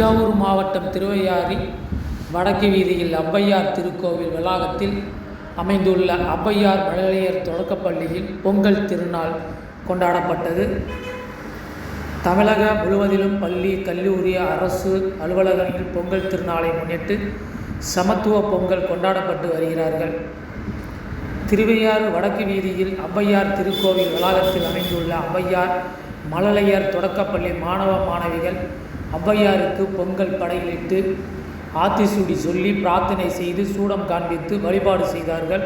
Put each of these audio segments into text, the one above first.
தஞ்சாவூர் மாவட்டம் திருவையாறு வடக்கு வீதியில் ஔவையார் திருக்கோவில் வளாகத்தில் அமைந்துள்ள ஔவையார் மழலையர் தொடக்கப்பள்ளியில் பொங்கல் திருநாள் கொண்டாடப்பட்டது. தமிழக முழுவதிலும் பள்ளி, கல்லூரி, அரசு அலுவலகங்களில் பொங்கல் திருநாளை முன்னிட்டு சமத்துவ பொங்கல் கொண்டாடப்பட்டு வருகிறார்கள். திருவையாறு வடக்கு வீதியில் ஔவையார் திருக்கோவில் வளாகத்தில் அமைந்துள்ள ஔவையார் மழலையர் தொடக்கப்பள்ளி மாணவ மாணவிகள் ஔவையாருக்கு பொங்கல் படையிலிட்டு ஆத்திசூடி சொல்லி பிரார்த்தனை செய்து சூடம் காண்பித்து வழிபாடு செய்தார்கள்.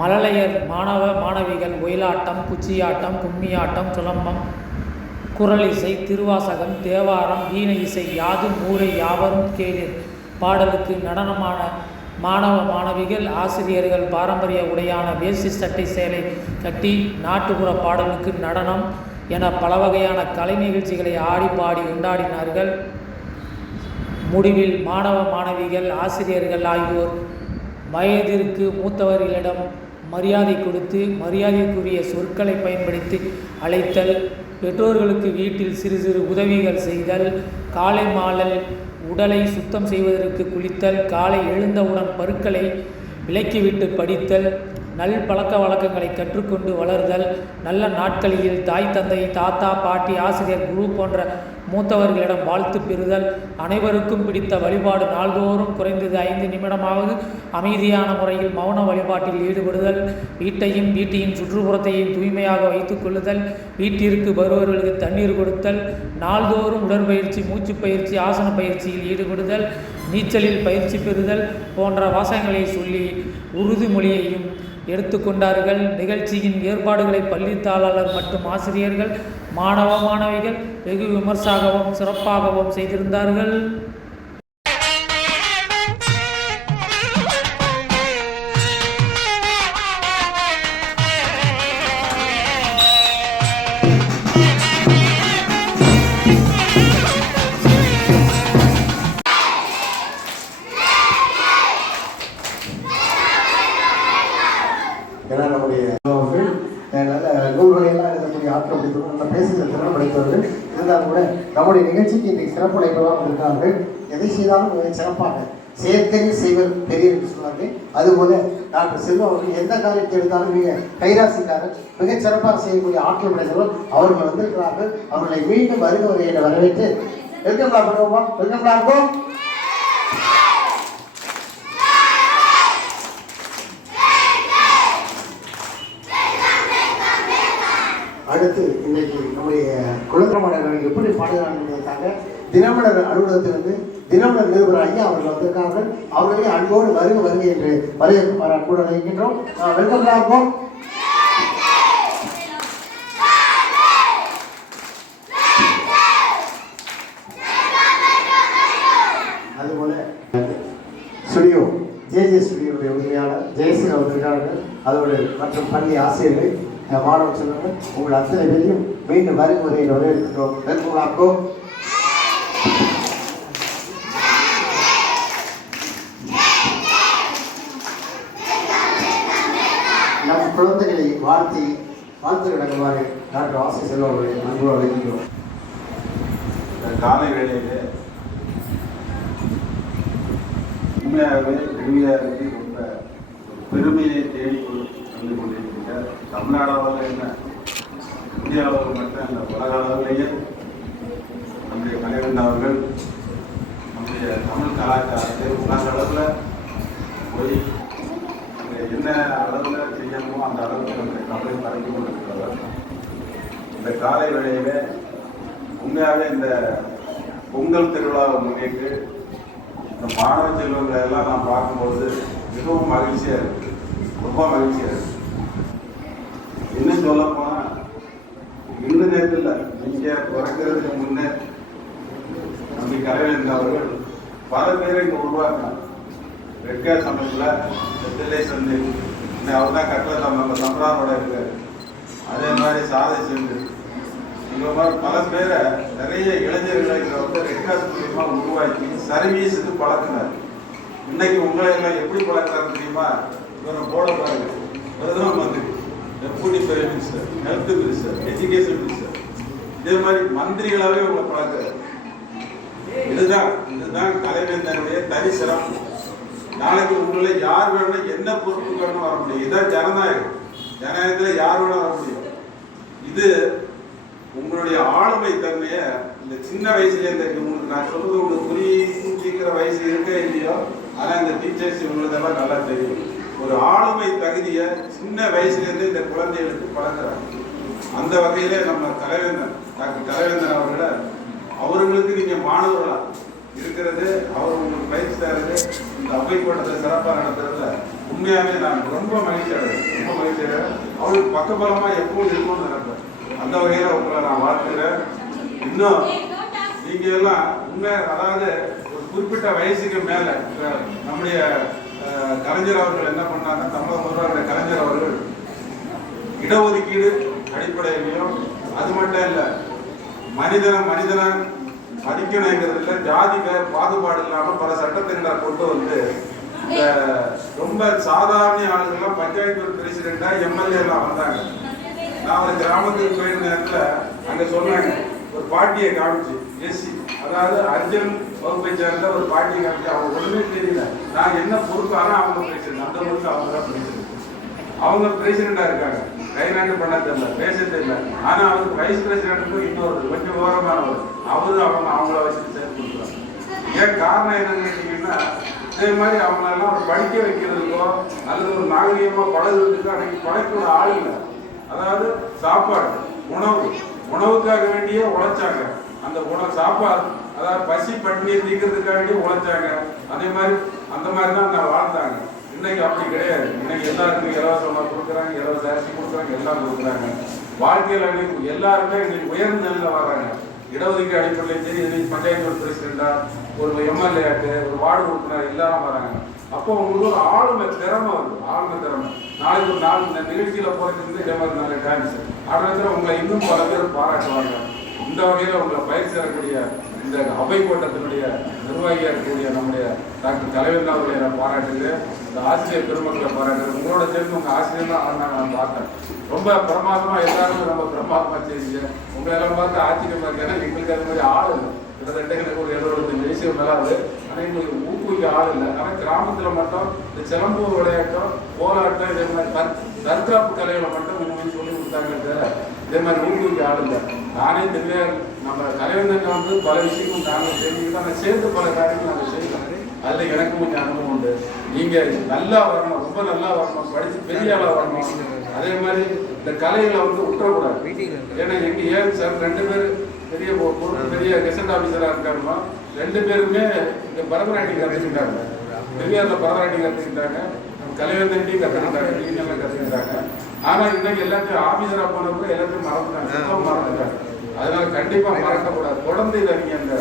மழலையர் மாணவ மாணவிகள் ஒயிலாட்டம், குச்சியாட்டம், கும்மியாட்டம், சிலம்பம், குரல் இசை, திருவாசகம், தேவாரம், வீணை இசை யாதும் ஊரை யாவரும் கேளீர் பாடலுக்கு நடனமான மாணவ மாணவிகள் ஆசிரியர்கள் பாரம்பரிய உடையான வேஷ்டி சட்டை சேலை கட்டி நாட்டுப்புற பாடலுக்கு நடனம் என பல வகையான கலை நிகழ்ச்சிகளை ஆடி பாடி கொண்டாடினார்கள். முடிவில் மாணவ மாணவிகள் ஆசிரியர்கள் ஆகியோர் வயதிற்கு மூத்தவர்களிடம் மரியாதை கொடுத்து மரியாதைக்குரிய சொற்களை பயன்படுத்தி அழைத்தல், பெற்றோர்களுக்கு வீட்டில் சிறு சிறு உதவிகள் செய்தல், காலை மாலை உடலை சுத்தம் செய்வதற்கு குளித்தல், காலை எழுந்தவுடன் பருக்களை விலக்கிவிட்டு படித்தல், நல் பழக்க வழக்கங்களை கற்றுக்கொண்டு வளர்தல், நல்ல நாட்களில் தாய் தந்தை, தாத்தா பாட்டி, ஆசிரியர், குரு போன்ற மூத்தவர்களிடம் வாழ்த்து பெறுதல், அனைவருக்கும் பிடித்த வழிபாடு நாள்தோறும் குறைந்தது 5 நிமிடமாவது அமைதியான முறையில் மௌன வழிபாட்டில் ஈடுபடுதல், வீட்டின் சுற்றுப்புறத்தையும் தூய்மையாக வைத்து கொள்ளுதல், வீட்டிற்கு வருபவர்களுக்கு தண்ணீர் கொடுத்தல், நாள்தோறும் உடற்பயிற்சி, மூச்சு பயிற்சி, ஆசன பயிற்சியில் ஈடுபடுதல், நீச்சலில் பயிற்சி பெறுதல் போன்ற வாசகங்களை சொல்லி உறுதிமொழியையும் எடுத்துக்கொண்டார்கள். நிகழ்ச்சியின் ஏற்பாடுகளை பள்ளி தாளாளர் மற்றும் ஆசிரியர்கள், மாணவ மாணவிகள் வெகு விமர்சையாகவும் சிறப்பாகவும் செய்திருந்தார்கள். ஏன்னா நம்முடைய நல்ல நூல்களையெல்லாம் எழுதக்கூடிய ஆற்றல் படித்தவர்கள், நல்ல பேசுகிற திறன் படைத்தவர்கள் இருந்தாலும் கூட நம்முடைய நிகழ்ச்சிக்கு இன்றைக்கு சிறப்பு அடைப்பதாக இருக்கிறார்கள். எதை செய்தாலும் சிறப்பாக செயற்கையில் செய்வர் பெரியர் என்று சொன்னார்கள். அதுபோல டாக்டர் செல்வம் அவர்கள் எந்த காரியத்தை எடுத்தாலும் மிக கைராசிக்காரர், மிகச் சிறப்பாக செய்யக்கூடிய ஆற்றல் படைத்தவர்கள் அவர்கள் வந்திருக்கிறார்கள். அவர்களை மீண்டும் வருக வகையில் வரவேற்று வெல்கம் பண்ணுவோமா? வெல்கம் இருக்கும். அடுத்து இன்னைக்கு நம்முடைய குழந்தை மாணவர்கள் எப்படி பாடுகிறார்கள் என்பதற்காக தினமலர் அலுவலகத்திலிருந்து தினமலர் நிருபர் ஐயா அவர்கள் வந்திருக்கார்கள். அவர்களே அன்போடு வருக என்று வரவேற்குமாறு அன்போடு அழைக்கின்றோம். வெல்கம் ஆகும். அதுபோல ஸ்டுடியோ ஜே ஸ்டுடியோடைய உரிமையாளர் ஜெயசிங் அவர்கள், அதோடு மற்றும் பள்ளி ஆசிரியர்கள், மாணவ செல்வங்கள், உங்கள் அத்தனை பேரையும் மீண்டும் வருகை முறையில் வரவேற்கின்றோம். வெல்கம். நம் குழந்தைகளை வாழ்த்து கிடக்குமாறு டாக்டர் ஆசி செல்வம் அவர்களை அன்போடு அழைக்கின்றோம். காலை வேளையிலே உண்மையாகவே திருவிழாவுக்கு ரொம்ப பெருமையை தேடி வந்து கொண்டிருக்கின்ற தமிழ்நாடு அளவில் என்ன, இந்திய அளவில் மட்டும் அந்த உலக அளவிலேயே நம்முடைய கலைவன் அவர்கள் நம்முடைய தமிழ் கலாச்சாரத்தை உலக அளவில் போய் என்ன அளவில் செய்யணுமோ அந்த அளவுக்கு நம்முடைய தமிழை பரப்பி கொண்டிருக்கிறவர். இந்த காலை வேளையிலே உண்மையாகவே இந்த பொங்கல் திருவிழாவை முன்னிட்டு இந்த மாணவ செல்வங்களை எல்லாம் நான் பார்க்கும்போது மிகவும் மகிழ்ச்சியாக இருக்குது, ரொம்ப மகிழ்ச்சியாக இருக்குது. இன்னும் சொல்ல போனால் இன்னும் நேரத்தில் இல்லை, நீங்கள் பிறக்கிறதுக்கு முன்னே நம்பி கலைவேந்தன் அவர்கள் பல பேரை இங்கே உருவாக்கினார். ரெட்கா சமயத்தில் வெற்றிலை சந்தி அவர் தான் கட்டளை நம்ம சம்பரானோட இருக்கார். அதே மாதிரி சாதை சென்று இந்த மாதிரி பல பேரை நிறைய இளைஞர்களை வந்து ரெட்காஸ் மூலியமாக உருவாக்கி சர்வீஸுக்கு பழக்கினார். இன்னைக்கு உங்களை எல்லாம் எப்படி பழக்கிறாங்க தெரியுமா? இவரை போட பாருங்க, பிரதம மந்திரி, deputy prime minister, health minister, education minister, இதே மாதிரி மந்திரிகளாகவே உங்களை பழக்கிறார். இதுதான் தலைவேந்தனுடைய தனி சிறப்பு. நாளைக்கு உங்களை யார் வேணும் என்ன பொறுப்பு வேணும் வர முடியும். இதுதான் ஜனநாயகம். ஜனநாயகத்தில் யார் வேணும் வர முடியும். இது உங்களுடைய ஆளுமை தன்மையை இந்த சின்ன வயசுல இந்த உங்களுக்கு நான் சொல்றது உங்களுக்கு புரிஞ்சிக்கிற வயசு இருக்கே இல்லையோ, ஆனால் இந்த டீச்சர்ஸ் இவங்களுக்கெல்லாம் நல்லா தெரியும். ஒரு ஆளுமை தகுதியை சின்ன வயசுலேருந்து இந்த குழந்தைகளுக்கு பழக்கிறாங்க. அந்த வகையில நம்ம தலைவேந்தன் டாக்டர் தலைவேந்தன் அவர்களை அவர்களுக்கு நீங்கள் மாணவர்களா இருக்கிறது, அவர் உங்களுக்கு பயிற்சி தருது, இந்த அவை கூட்டத்தை சிறப்பாக நடத்துறதுல உண்மையாகவே நான் ரொம்ப மகிழ்ச்சி அடைகிறேன். அவருக்கு பக்கபலமாக எப்பவும் இருக்கணும்னு நினைப்பேன். அந்த வகையில் உங்களை நான் வாழ்த்துக்கிறேன். இன்னும் நீங்க எல்லாம் உண்மை, அதாவது ஒரு குறிப்பிட்ட வயசுக்கு மேல நம்முடைய கலைஞர் அவர்கள் என்ன பண்ணாங்க, தமிழக முதல்வர் கலைஞர் அவர்கள் இடஒதுக்கீடு அடிப்படையிலையும் அது மட்டும் இல்லை மனிதனை மதிக்கணுங்கிறதுல ஜாதி பாகுபாடு இல்லாமல் பல சட்டத்திட்டங்களை கொண்டு வந்து ரொம்ப சாதாரண ஆளுங்கள்லாம் பஞ்சாயத்து பிரசிடென்டா எம்எல்ஏ எல்லாம் வந்தாங்க. நான் ஒரு கிராமத்துக்கு போயிருந்த நேரத்தில் அங்கே சொன்னாங்க, ஒரு பாட்டியை காமிச்சு எஸ்சி, அதாவது அர்ஜுன் வகுப்பை சேர்ந்த ஒரு பாட்டியை காமிச்சு அவங்க ஒன்றுமே தெரியல. நான் என்ன பொறுப்பானா அவங்க பிரசிடென்ட், அந்த ஊருக்கு அவங்க தான் பிரசிடென்ட். அவங்க பிரசிடென்டா இருக்காங்க, கைநாட்டு பண்ண தெரியல, பேச தெரியல. ஆனால் அவருக்கு வைஸ் பிரசிடென்ட்டுக்கும் இன்னொரு கொஞ்சம் ஓரமானவர், அவங்கள வச்சு சேர்த்து கொடுக்குறாங்க. ஏன் காரணம் என்னன்னு கேட்டீங்கன்னா, இதே மாதிரி அவங்களெல்லாம் ஒரு படிக்க வைக்கிறதுக்கோ அல்லது ஒரு நாகரீகமாக பழகுறதுக்கோ அன்னைக்கு படைக்கூட ஆள் இல்லை. அதாவது சாப்பாடு, உணவுக்காக வேண்டிய உழைச்சாங்க. அந்த சாப்பாடு, அதாவது பசி பட்டினியை தீர்க்கிறதுக்காக வேண்டிய உழைச்சாங்க. அதே மாதிரி அந்த மாதிரி தான் நான் வாழ்ந்தாங்க. இன்னைக்கு அப்படி கிடையாது. இன்னைக்கு எல்லாருக்கும் இலவசமாக கொடுக்குறாங்க, இலவச அரிசி கொடுக்குறாங்க, எல்லாம் கொடுக்குறாங்க. வாழ்க்கையில் எல்லாருமே இன்னைக்கு உயர்ந்த நிலையில் வர்றாங்க. இடஒதுக்கீடு அடிப்படையில் சரி, இன்னைக்கு பஞ்சாயத்து பிரசிடென்டா, ஒரு எம்எல்ஏக்கு, ஒரு வார்டு உறுப்பினர் எல்லாரும் வராங்க. அப்போ உங்களுக்கு ஒரு ஆளுமை திறமை வருது. ஆளுமை திறமை நாளைக்கு ஒரு நாள் இந்த நிகழ்ச்சியில் போகிறதுக்கு இதே மாதிரி நிறைய டான்ஸ் ஆடுறதுல உங்களை இன்னும் பல பேர் பாராட்டுவாங்க. இந்த வகையில் உங்களை பயிற்சி தரக்கூடிய இந்த அவை கூட்டத்தினுடைய நிர்வாகியாக இருக்கக்கூடிய நம்முடைய டாக்டர் தலைவர் அவர்களை நான் பாராட்டுகிறேன். இந்த ஆசிரியர் பெருமக்களை பாராட்டுகிறேன். உங்களோட சேர்ந்து உங்கள் ஆசிரியர் தான் ஆனாங்க. நான் பார்த்தேன், ரொம்ப பிரமாதமாக எல்லாருமே ரொம்ப பிரமாதமாக செய்யுங்க. உங்களை எல்லாம் பார்த்து ஆச்சரியமாக இருக்கு. ஏன்னா எங்களுக்கு அது மாதிரி ஆள் இல்லை. கிட்டத்தட்ட எனக்கு ஒரு 75 வயசு மேலாது. ஆனால் எங்களுக்கு ஊக்குவிக்க ஆள் இல்லை. ஆனால் கிராமத்தில் மட்டும் இந்த சிலம்பூர் விளையாட்டம், போராட்டம், இதே மாதிரி தற்காப்பு கலைகளை மட்டும் இன்னும் சொல்லி கொடுத்தாங்க. இதே மாதிரி ஊக்குவிக்க ஆள் இல்லை. நானே தெரியல, நம்ம தலைவர்கள் வந்து பல விஷயங்கள் நாங்கள் தெரிஞ்சுக்கிட்டு நாங்கள் சேர்ந்து பல காரியங்கள் நாங்கள் செய்யணும். அதில் எனக்கும் கொஞ்சம் அனுபவம் உண்டு. நீங்கள் நல்லா வரணும், ரொம்ப நல்லா வரணும், படித்து பெரிய ஆளாக வரணும். அதே மாதிரி இந்த கலைகளை வந்து விட்டுறக்கூடாது. ஏன்னா எங்கள் ஏன் சார் 2 பேர் பெரிய கெசட் ஆஃபீஸராக இருக்காருமா, 2 பேருமே இங்கே பரதநாட்டியம் கற்றுக்கிட்டாங்க. பெரியாரில் பரதநாட்டியம் கற்றுக்கிட்டாங்க, கலைவேந்தன்ட்டையும் கற்றுக்கிட்டாங்க, டிவிஎல்லாம் கற்றுக்கிட்டாங்க. ஆனால் இன்னைக்கு எல்லாத்தையும் ஆஃபீஸராக போனப்போ எல்லாத்தையும் மறந்துட்டாங்க. அதனால கண்டிப்பாக மறக்கக்கூடாது. தொடர்ந்து இதை நீங்கள் அந்த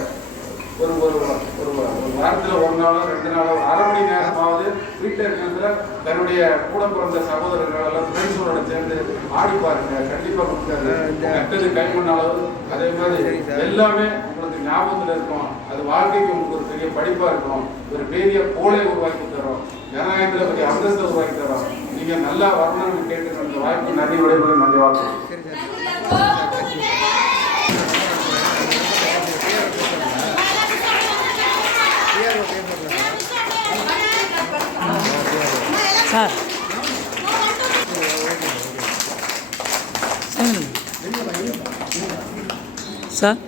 ஒரு வாரத்தில் 1 நாளோ 2 நாளோ 1/2 மணி நேரமாவது வீட்டில் இருக்கிறதுல தன்னுடைய கூட பிறந்த சகோதரர்கள் எல்லாம் ஃப்ரெண்ட்ஸோட சேர்ந்து ஆடி பாருங்க. கண்டிப்பாக கொடுக்காது. நட்டது கைமண்ணாலும் அதே மாதிரி எல்லாமே உங்களுக்கு ஞாபகத்தில் இருக்கும். அது வாழ்க்கைக்கு உங்களுக்கு ஒரு பெரிய படிப்பாக இருக்கும். ஒரு பெரிய போலை உருவாக்கி தரும். ஜனநாயகத்தில் பெரிய அந்தஸ்தை உருவாக்கி தரும். நீங்கள் நல்லா வரணும்னு கேட்டு அந்த வாய்ப்பு நன்றி விடைபெறும். நன்றி வாழ்க்கை. சார் சார்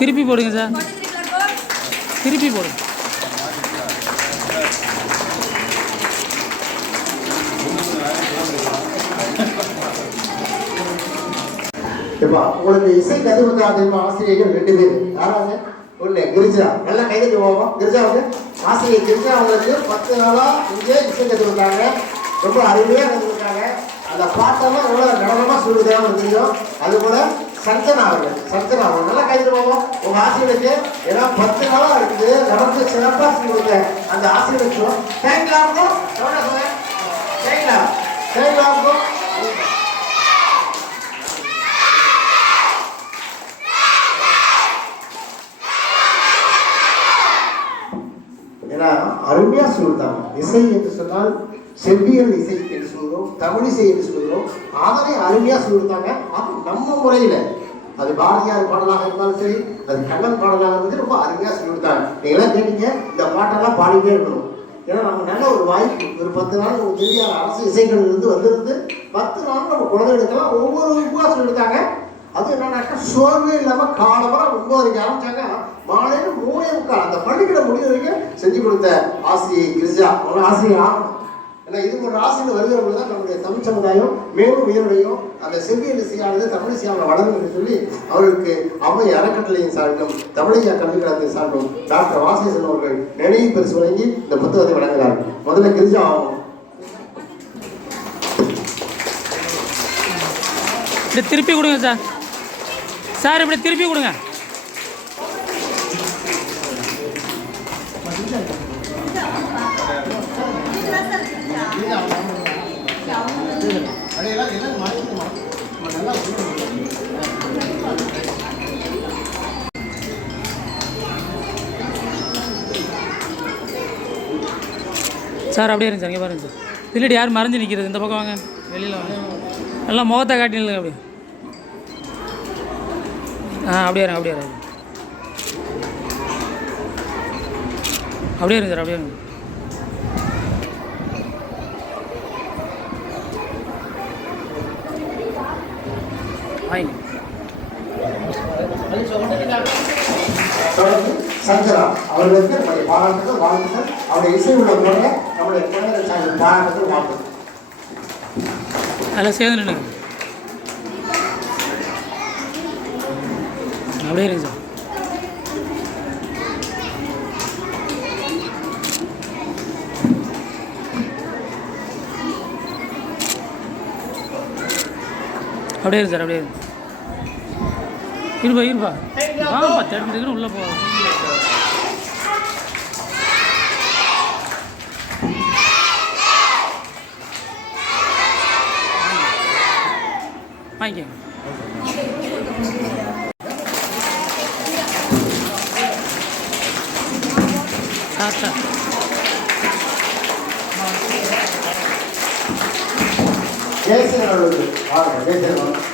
திருப்பி போடுங்க சார், திருப்பி போடுங்க. இப்போ உங்களுக்கு இசை கற்றுக் கொடுத்த ஆசிரியர்கள் 2 பேர். யாராவது? ஒன்று கிரிஜா. நல்லா கைதட்டி போவோம். கிரிஜாவுக்கு ஆசிரியர் கிரிஜா அவங்களுக்கு 10 நாளாக இங்கே இசை கற்றுக் கொடுத்தாங்க. ரொம்ப அருமையாக கற்றுக் கொடுத்தாங்க. அந்த பாட்டெல்லாம் எவ்வளோ நடனமாக சொல்லுதான்னு தெரியும். அது கூட சஞ்சனா அவர்கள் நல்லா கைது போவோம் உங்கள் ஆசிரியருக்கு. ஏன்னா 10 நாளாக இருக்குது நடந்து சிறப்பாக சொல்லி கொடுத்த அந்த ஆசிரியருக்கும் தேங்க்லாமுக்கும் தேங்க்லாமுக்கும் ஏன்னா அருமையாக சொல்லிட்டாங்க. இசை என்று சொன்னால் செவ்வியல் இசை என்று சொல்கிறோம், தமிழ் இசை என்று சொல்கிறோம். அதனை அருமையாக சொல்லிட்டாங்க. அது நம்ம முறையில், அது பாரதியார் பாடலாக இருந்தாலும் சரி, அது கண்ணன் பாடலாக இருந்தாலும் ரொம்ப அருமையாக சொல்லிவிட்டாங்க. நீங்களாம் கேட்டீங்க, இந்த பாட்டெல்லாம் பாடிட்டே இருக்கணும். ஏன்னா நம்ம நல்ல ஒரு வாய்ப்பு. ஒரு 10 நாள் நம்ம தெரியாத அரசு இசைகளிலிருந்து வந்திருந்து 10 நாள் நம்ம குழந்தைகளுக்கெல்லாம் ஒவ்வொரு உபவாசம் எடுத்தாங்க. அது என்னன்னாக்கா சோர்வே இல்லாமல் காலமாக 9:30 ஆரம்பிச்சாங்க, மாலையில் 3:45 அந்த பள்ளிக்கூட முடிவு வரைக்கும் செஞ்சு கொடுத்த ஆசிரியை கிரிஜா. அவங்க ஆசிரியர் ஆகணும். ஏன்னா இது ஒரு ஆசிரியர் வருகிறவங்க தான் நம்முடைய தமிழ் சமுதாயம் மேலும் உயர்வையும் அந்த செவ்வியல் இசையானது தமிழ் இசையானது வளரும் என்று சொல்லி அவர்களுக்கு அவை அறக்கட்டளையின் சார்பிலும் தமிழையா கல்விக்கழகத்தின் சார்பிலும் டாக்டர் வாசேசன் அவர்கள் நினைவு பரிசு வழங்கி இந்த புத்தகத்தை வழங்குகிறார்கள். முதல்ல கிரிஜா ஆகும். திருப்பி கொடுங்க சார். சார் இப்படி திருப்பி கொடுங்க. சார் அப்படியே இருங்க சார். இங்கே பாருங்க சார். பின்னாடி யார் மறைஞ்சு நிற்கிறது? இந்த பக்கம் வாங்க, வெளியில் வாங்க. எல்லாம் முகத்தை காட்டினீங்க அப்படியே. அப்படியே இருங்க, அப்படியே இருங்க, அப்படியே இருங்க சார், அப்படியே இருங்க. சஞ்சரா அவர்களுக்கு நம்முடைய பாராட்டுகள், வாழ்த்துக்கள். அவருடைய இசை உள்ள முறையை நம்முடைய குழந்தைகள் சார்பில் பாராட்டுகள், வாழ்த்துக்கள். அதில் சேர்ந்து நின்றுங்க. அப்படியே இருங்க சார். அப்படியே இருக்கு சார், அப்படியே இருக்கு. இருப்பா இருப்பா வாப்பா, தேர்ந்து உள்ளே போ. வாங்கிக்கோங்க. சார் ஜெயசேகர் அவர்கள் வாங்க. ஜெயசேகர்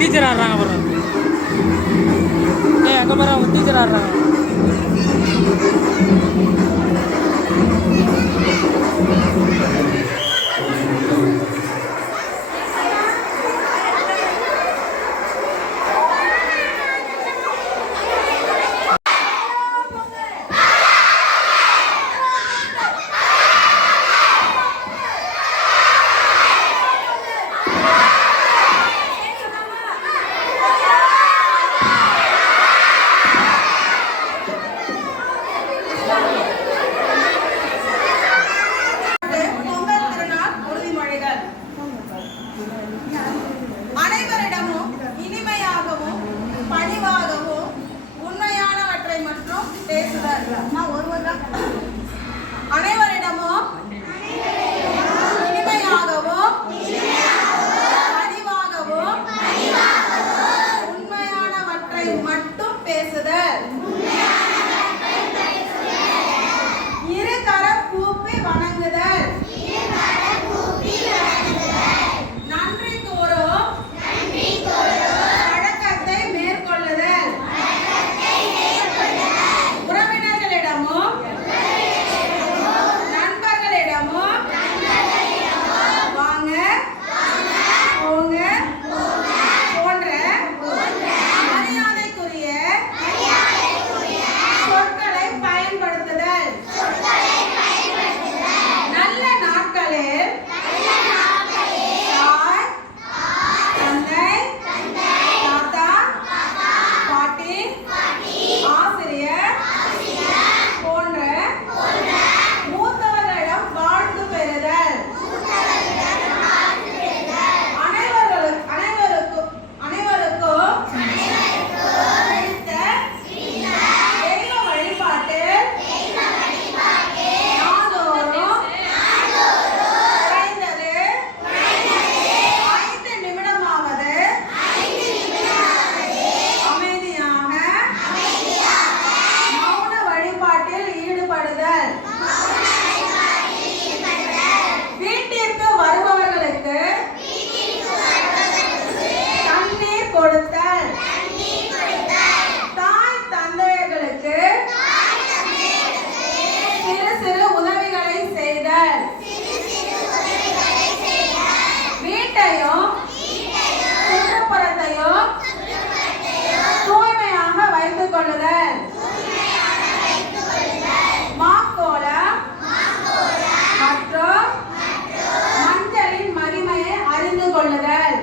டீச்சர் ஆடுறாங்க அப்புறம் அங்கே பாரு அவங்க டீச்சர் ஆடுறாங்க. அனைவரிடமும் இனிமையாகவும் பணிவாகவும் உண்மையானவற்றை மட்டும் பேசுதல். அனைவரிடமும் இனிமையாகவும் பணிவாகவும் உண்மையானவற்றை மட்டும் பேசுதல். இருகரம் கூப்பி வணங்குதல். நன்றி கூறும் வழக்கத்தை மேற்கொள்ளுதல். உறவினர்களிடமும் நண்பர்களிடமும் வாங்க போங்க போன்ற மரியாதைக்குரிய சொற்களை பயன்படுத்துதல். நல்ல நாட்களில் தாய், தந்தை, தாத்தா, பாட்டி, ஆசிரியர் போன்ற மூத்தவர்களிடம் வாழ்த்து பெறுதல். அனைவருக்கும் பிடித்த தெய்வ வழிபாட்டில் நாள்தோறும் குறைந்தது 5 நிமிடமாவது அமைதியாக மௌன வழிபாட்டில் ஈடுபடுதல். வீட்டிற்கு வருபவர்களுக்கு தண்ணீர் கொடுத்தல். தாய் தந்தையர்களுக்கு சிறு சிறு உதவிகளை செய்தல். வீட்டையும் சுற்றுப்புறத்தையும் தூய்மையாக வைத்துக் கொள்ளுதல். மாக்கோலம் மற்றும் மஞ்சளின் மகிமையை அறிந்து கொள்ளுதல்.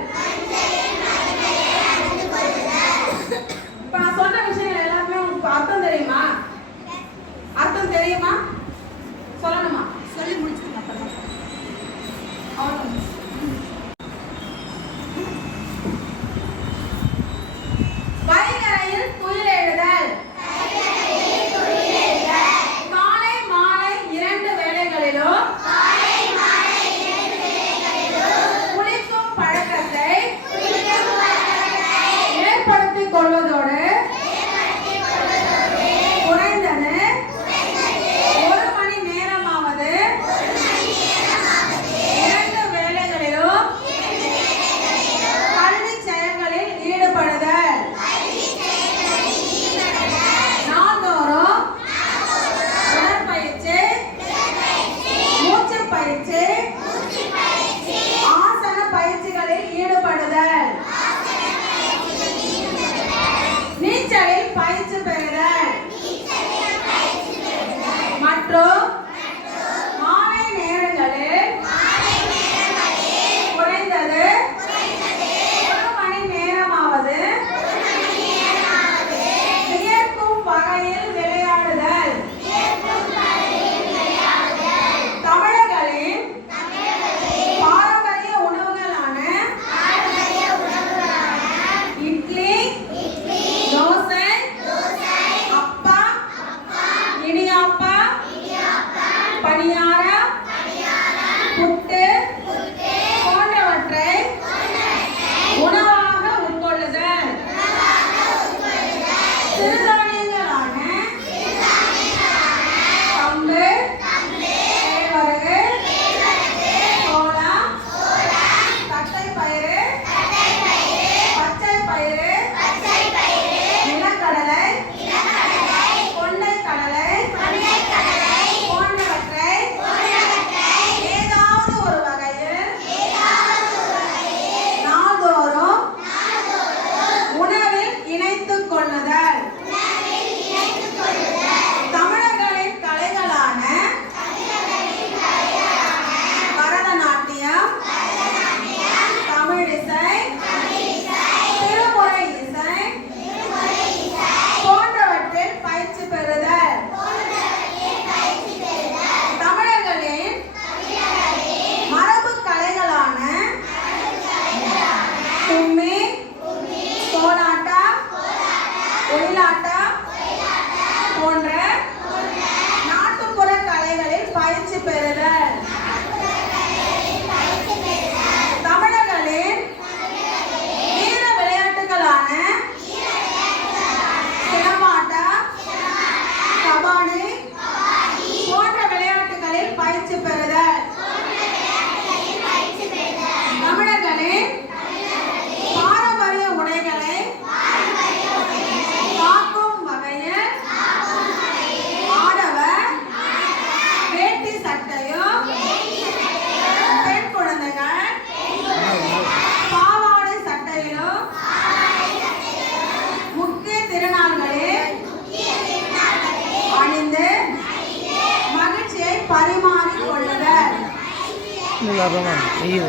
இல்லாதமா ஐயோ